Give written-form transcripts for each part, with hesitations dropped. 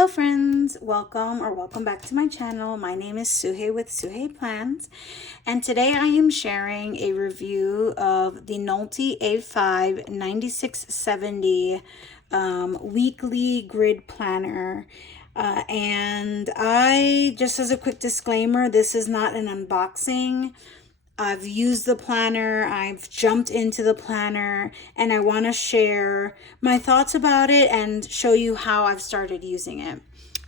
Hello friends, welcome back to my channel. My name is Suhey with Suhey Plans, and today I am sharing a review of the NOLTY A5 9670 weekly grid planner. And just as a quick disclaimer, this is not an unboxing. I've used the planner, I've jumped into the planner, and I want to share my thoughts about it and show you how I've started using it.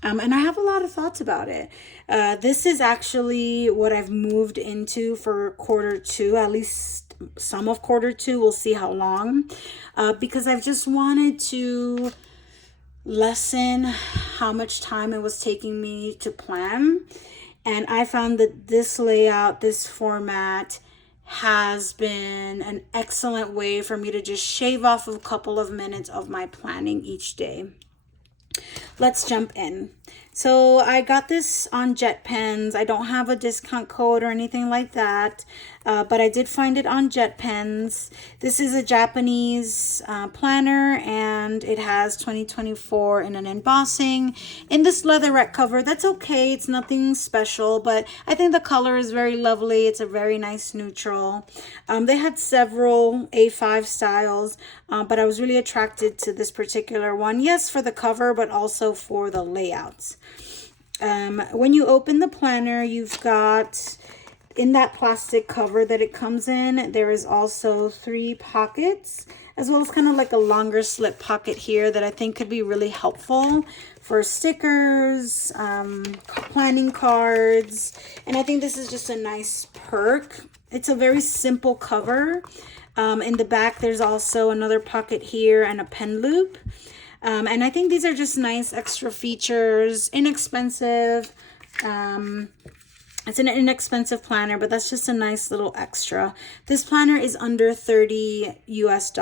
And I have a lot of thoughts about it. This is actually what I've moved into for quarter two, at least some of quarter two. We'll see how long, because I've just wanted to lessen how much time it was taking me to plan. And I found that this layout, this format, has been an excellent way for me to just shave off a couple of minutes of my planning each day. Let's jump in. So I got this on JetPens. I don't have a discount code or anything like that, but I did find it on JetPens. This is a Japanese planner, and it has 2024 in an embossing. In this leatherette cover, that's okay. It's nothing special, but I think the color is very lovely. It's a very nice neutral. They had several A5 styles, but I was really attracted to this particular one. Yes, for the cover, but also for the layouts. When you open the planner, you've got, in that plastic cover that it comes in, there is also 3 pockets, as well as kind of like a longer slip pocket here that I think could be really helpful for stickers, planning cards, and I think this is just a nice perk. It's a very simple cover. In the back, there's also another pocket here and a pen loop. And I think these are just nice extra features, inexpensive. It's an inexpensive planner, but that's just a nice little extra. This planner is under $30 US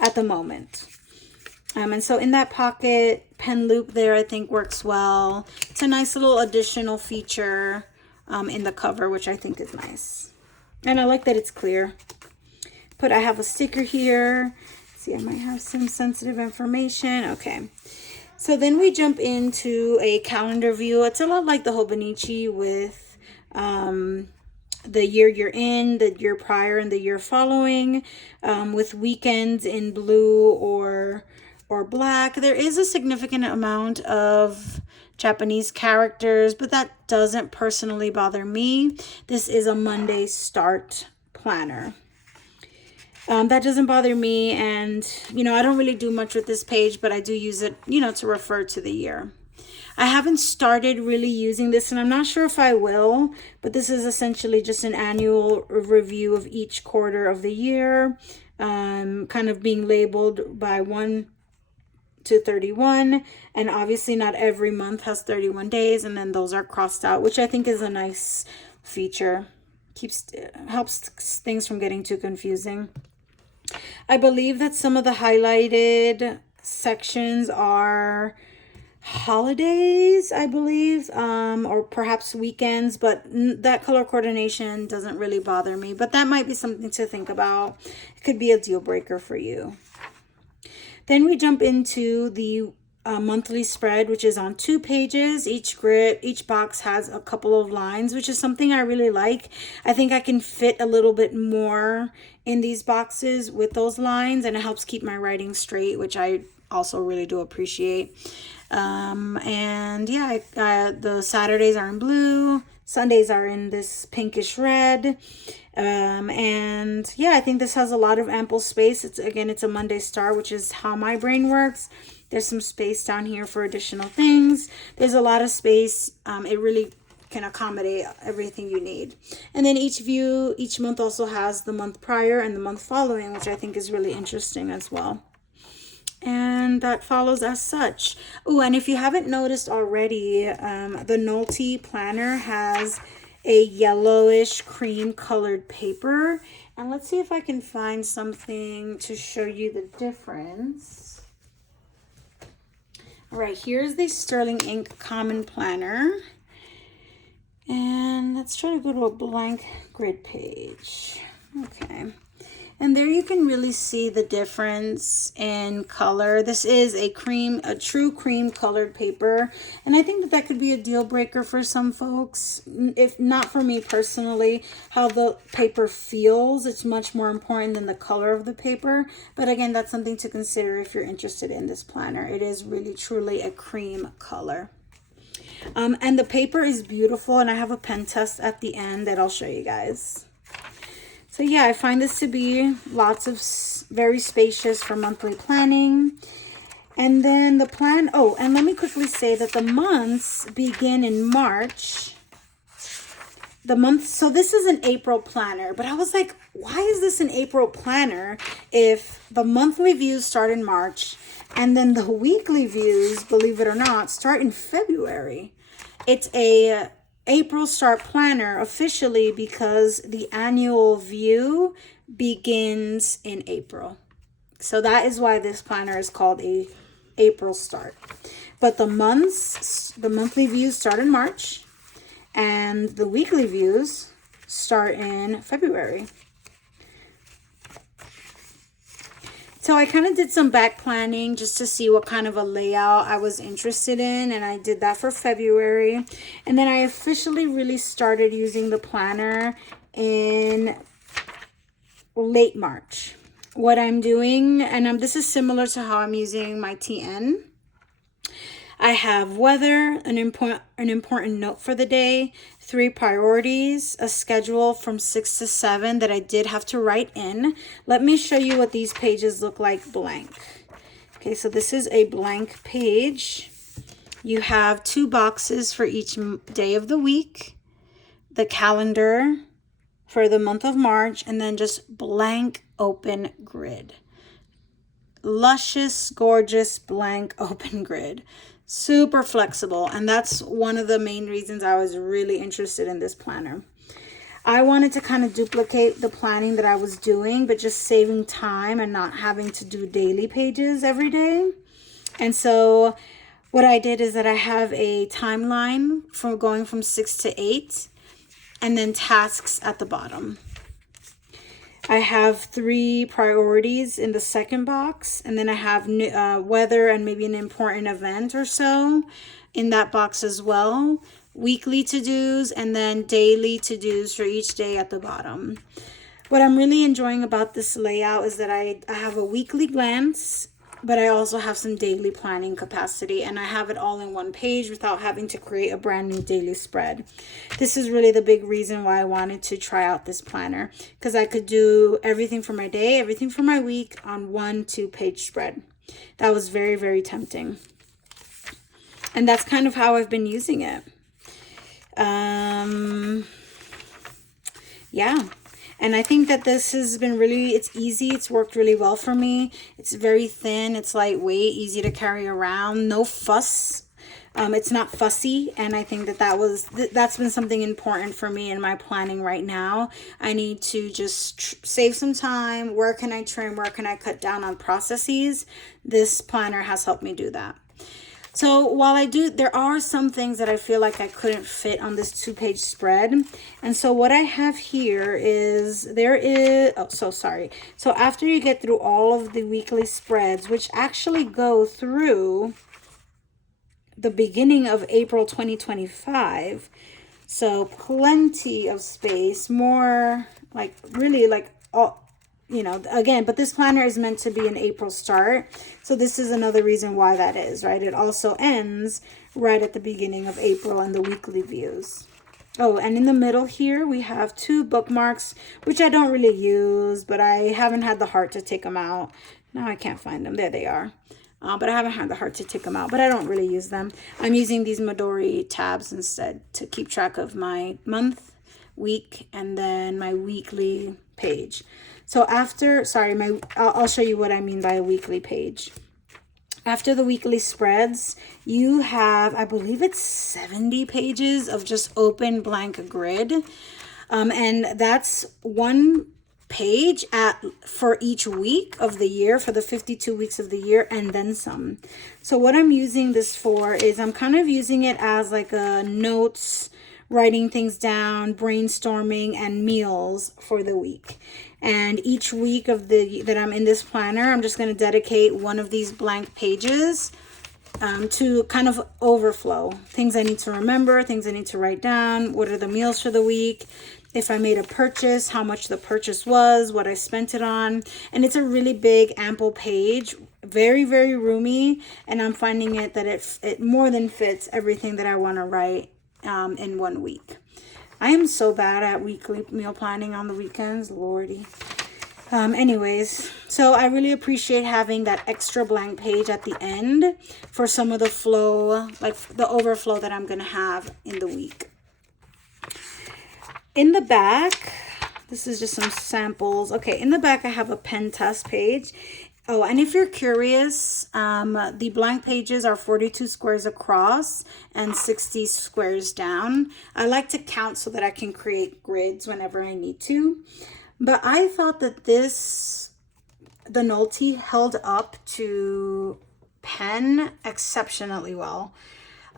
at the moment. And so in that pocket, pen loop there I think works well. It's a nice little additional feature in the cover, which I think is nice. And I like that it's clear. But I have a sticker here. See, I might have some sensitive information. Okay. So then we jump into a calendar view. It's a lot like the Hobonichi with the year you're in, the year prior, and the year following, with weekends in blue or black. There is a significant amount of Japanese characters, but that doesn't personally bother me. This is a Monday start planner. That doesn't bother me, and I don't really do much with this page, but I do use it to refer to the year. I haven't started really using this, and I'm not sure if I will, but this is essentially just an annual review of each quarter of the year, kind of being labeled by 1 to 31, and obviously not every month has 31 days, and then those are crossed out, which I think is a nice feature. Helps things from getting too confusing. I believe that some of the highlighted sections are holidays, I believe, or perhaps weekends, but that color coordination doesn't really bother me, but that might be something to think about. It could be a deal breaker for you. Then we jump into the monthly spread, which is on 2 pages. Each box has a couple of lines, which is something I really like. I think I can fit a little bit more in these boxes with those lines, and it helps keep my writing straight, which I also really do appreciate. And yeah, the Saturdays are in blue, Sundays are in this pinkish red. And yeah, I think this has a lot of ample space. It's a Monday start, which is how my brain works. There's some space down here for additional things. There's a lot of space. It really can accommodate everything you need. And then each month also has the month prior and the month following, which I think is really interesting as well. And that follows as such. Oh, and if you haven't noticed already, the NOLTY planner has a yellowish cream colored paper. And let's see if I can find something to show you the difference. All right, here's the Sterling Ink Common Planner. And let's try to go to a blank grid page. Okay. And there you can really see the difference in color. This is a true cream colored paper. And I think that that could be a deal breaker for some folks. If not for me personally, how the paper feels, it's much more important than the color of the paper. But again, that's something to consider if you're interested in this planner. It is really truly a cream color. And the paper is beautiful, and I have a pen test at the end that I'll show you guys. So yeah, I find this to be lots of very spacious for monthly planning. And then the plan, oh, and let me quickly say that the months begin in March. So this is an April planner, but I was like, why is this an April planner if the monthly views start in March and then the weekly views, believe it or not, start in February? It's a April start planner officially because the annual view begins in April. So that is why this planner is called a April start. But the monthly views start in March and the weekly views start in February. So I kind of did some back planning just to see what kind of a layout I was interested in, and I did that for February. And then I officially really started using the planner in late March. What I'm doing, and this is similar to how I'm using my TN. I have weather, an important note for the day, 3 priorities, a schedule from 6 to 7 that I did have to write in. Let me show you what these pages look like blank. Okay, so this is a blank page. You have 2 boxes for each day of the week, the calendar for the month of March, and then just blank open grid. Luscious, gorgeous, blank open grid. Super flexible, and that's one of the main reasons I was really interested in this planner. I wanted to kind of duplicate the planning that I was doing, but just saving time and not having to do daily pages every day. And so what I did is that I have a timeline from going from 6 to 8 and then tasks at the bottom. I have 3 priorities in the second box, and then I have weather and maybe an important event or so in that box as well. Weekly to-dos, and then daily to-dos for each day at the bottom. What I'm really enjoying about this layout is that I have a weekly glance, but I also have some daily planning capacity, and I have it all in one page without having to create a brand new daily spread. This is really the big reason why I wanted to try out this planner, because I could do everything for my day, everything for my week on one 2-page spread. That was very, very tempting. And that's kind of how I've been using it. Yeah. And I think that this has been it's easy. It's worked really well for me. It's very thin. It's lightweight, easy to carry around. No fuss. It's not fussy. And I think that that's been something important for me in my planning right now. I need to just save some time. Where can I trim? Where can I cut down on processes? This planner has helped me do that. So while there are some things that I feel like I couldn't fit on this 2-page spread. And so what I have here is, So after you get through all of the weekly spreads, which actually go through the beginning of April 2025, so plenty of space, more like really like all, again, but this planner is meant to be an April start. So this is another reason why that is, right? It also ends right at the beginning of April and the weekly views. Oh, and in the middle here, we have 2 bookmarks, which I don't really use, but I haven't had the heart to take them out. Now I can't find them. There they are. But I haven't had the heart to take them out, but I don't really use them. I'm using these Midori tabs instead to keep track of my month, week, and then my weekly page. So I'll show you what I mean by a weekly page. After the weekly spreads, you have, I believe it's 70 pages of just open blank grid. And that's 1 page for each week of the year, for the 52 weeks of the year, and then some. So what I'm using this for is I'm kind of using it as like a notes writing things down, brainstorming, and meals for the week. And each week that I'm in this planner, I'm just going to dedicate one of these blank pages to kind of overflow. Things I need to remember, things I need to write down, what are the meals for the week, if I made a purchase, how much the purchase was, what I spent it on. And it's a really big, ample page, very, very roomy. And I'm finding it that it more than fits everything that I want to write in 1 week. I am so bad at weekly meal planning on the weekends, lordy. Anyways, so I really appreciate having that extra blank page at the end for some of the flow, like the overflow that I'm going to have in the week. In the back, this is just some samples. Okay, in the back I have a pen test page. Oh, and if you're curious, the blank pages are 42 squares across and 60 squares down. I like to count so that I can create grids whenever I need to. But I thought that the NOLTY held up to pen exceptionally well.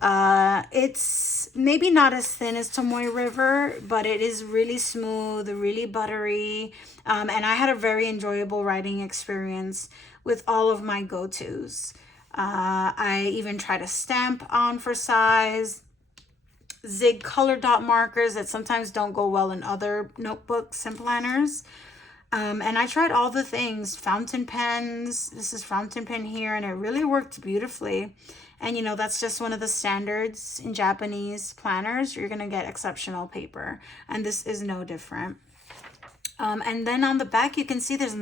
It's maybe not as thin as Tomoe River, but it is really smooth, really buttery. And I had a very enjoyable writing experience with all of my go-tos. I even tried a stamp on for size, zig color dot markers that sometimes don't go well in other notebooks and planners. And I tried all the things, fountain pens. This is fountain pen here, and it really worked beautifully. And you know, that's just one of the standards in Japanese planners. You're going to get exceptional paper, and this is no different. And then on the back, you can see there's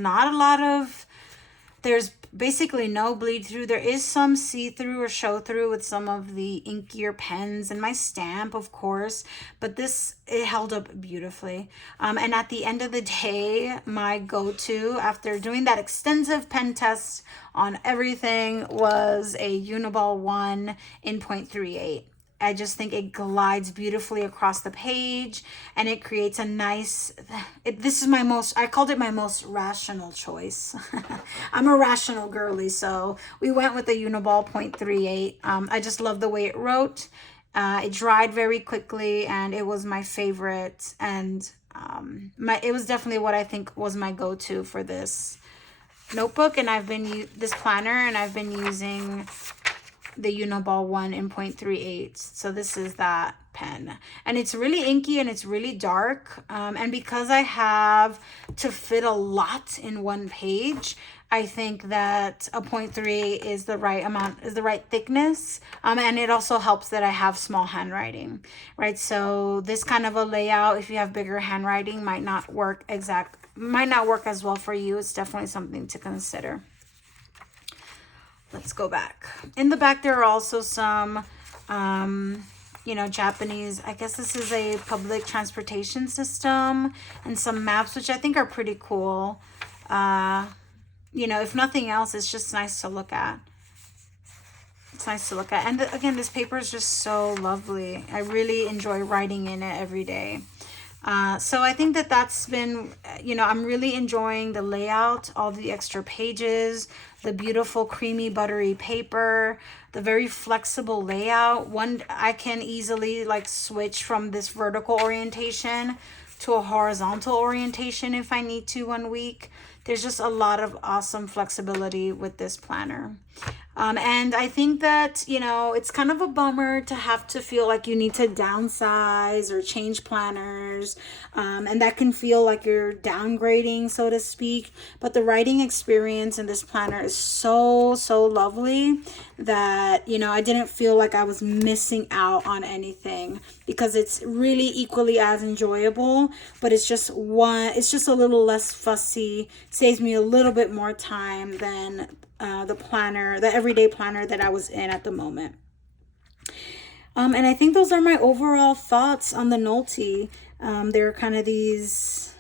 basically no bleed through. There is some see-through or show-through with some of the inkier pens and my stamp, of course, but it held up beautifully. And at the end of the day, my go-to after doing that extensive pen test on everything was a Uniball 1 in 0.38. I just think it glides beautifully across the page, and it creates a nice, I called it my most rational choice. I'm a rational girly, so we went with the Uniball 0.38. I just love the way it wrote. It dried very quickly, and it was my favorite, and it was definitely what I think was my go-to for this notebook, and this planner, and I've been using the Uniball 1 in 0.38. So this is that pen, and it's really inky and it's really dark. And because I have to fit a lot in one page, I think that a 0.38 is the right amount, is the right thickness. And it also helps that I have small handwriting, right? So this kind of a layout, if you have bigger handwriting, might not work as well for you. It's definitely something to consider. Let's go back. In the back, there are also some, Japanese, I guess this is a public transportation system, and some maps, which I think are pretty cool. If nothing else, it's just nice to look at. It's nice to look at. And again, this paper is just so lovely. I really enjoy writing in it every day. So I think that's been, I'm really enjoying the layout, all the extra pages, the beautiful creamy buttery paper, the very flexible layout. I can easily switch from this vertical orientation to a horizontal orientation if I need to 1 week. There's just a lot of awesome flexibility with this planner. And I think that, it's kind of a bummer to have to feel like you need to downsize or change planners. And that can feel like you're downgrading, so to speak. But the writing experience in this planner is so, so lovely that, I didn't feel like I was missing out on anything, because it's really equally as enjoyable, but it's just a little less fussy, saves me a little bit more time than the everyday planner that I was in at the moment. And I think those are my overall thoughts on the NOLTY. They're kind of these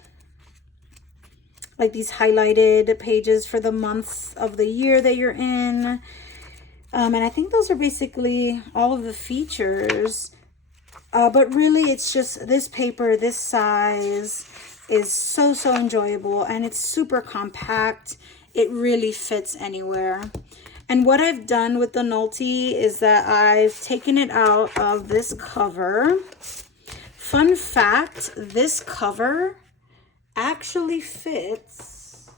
highlighted pages for the month of the year that you're in. And I think those are basically all of the features. But really, it's just this paper, this size is so, so enjoyable, and it's super compact. It really fits anywhere. And what I've done with the NOLTY is that I've taken it out of this cover. Fun fact, this cover actually fits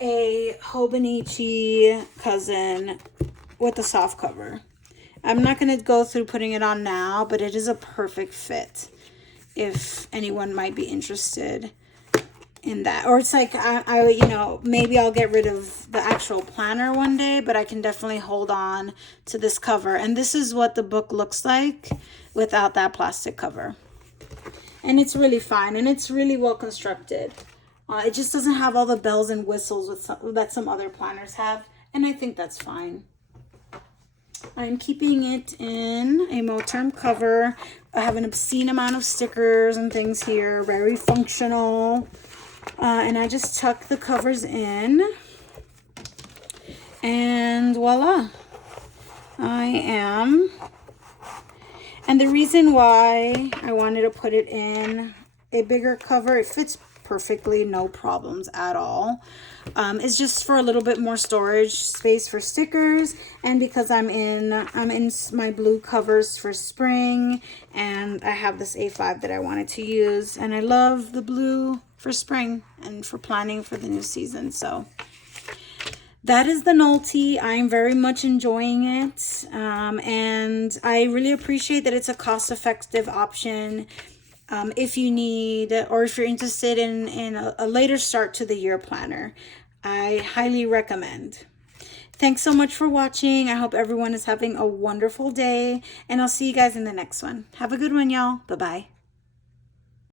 a Hobonichi cousin with a soft cover. I'm not going to go through putting it on now, but it is a perfect fit if anyone might be interested in that. Or it's like, I you know, maybe I'll get rid of the actual planner one day, but I can definitely hold on to this cover. And this is what the book looks like without that plastic cover. And it's really fine, and it's really well constructed. It just doesn't have all the bells and whistles that some other planners have, and I think that's fine. I'm keeping it in a Moterm cover. I have an obscene amount of stickers and things here, very functional. And I just tuck the covers in, and voila, I am. And the reason why I wanted to put it in a bigger cover, it fits perfectly, no problems at all. It's just for a little bit more storage space for stickers, and because I'm in my blue covers for spring, and I have this A5 that I wanted to use, and I love the blue for spring and for planning for the new season. So that is the NOLTY. I'm very much enjoying it, and I really appreciate that it's a cost-effective option if you need, or if you're interested in a later start to the year planner. I highly recommend. Thanks so much for watching. I hope everyone is having a wonderful day, and I'll see you guys in the next one. Have a good one, y'all. Bye-bye.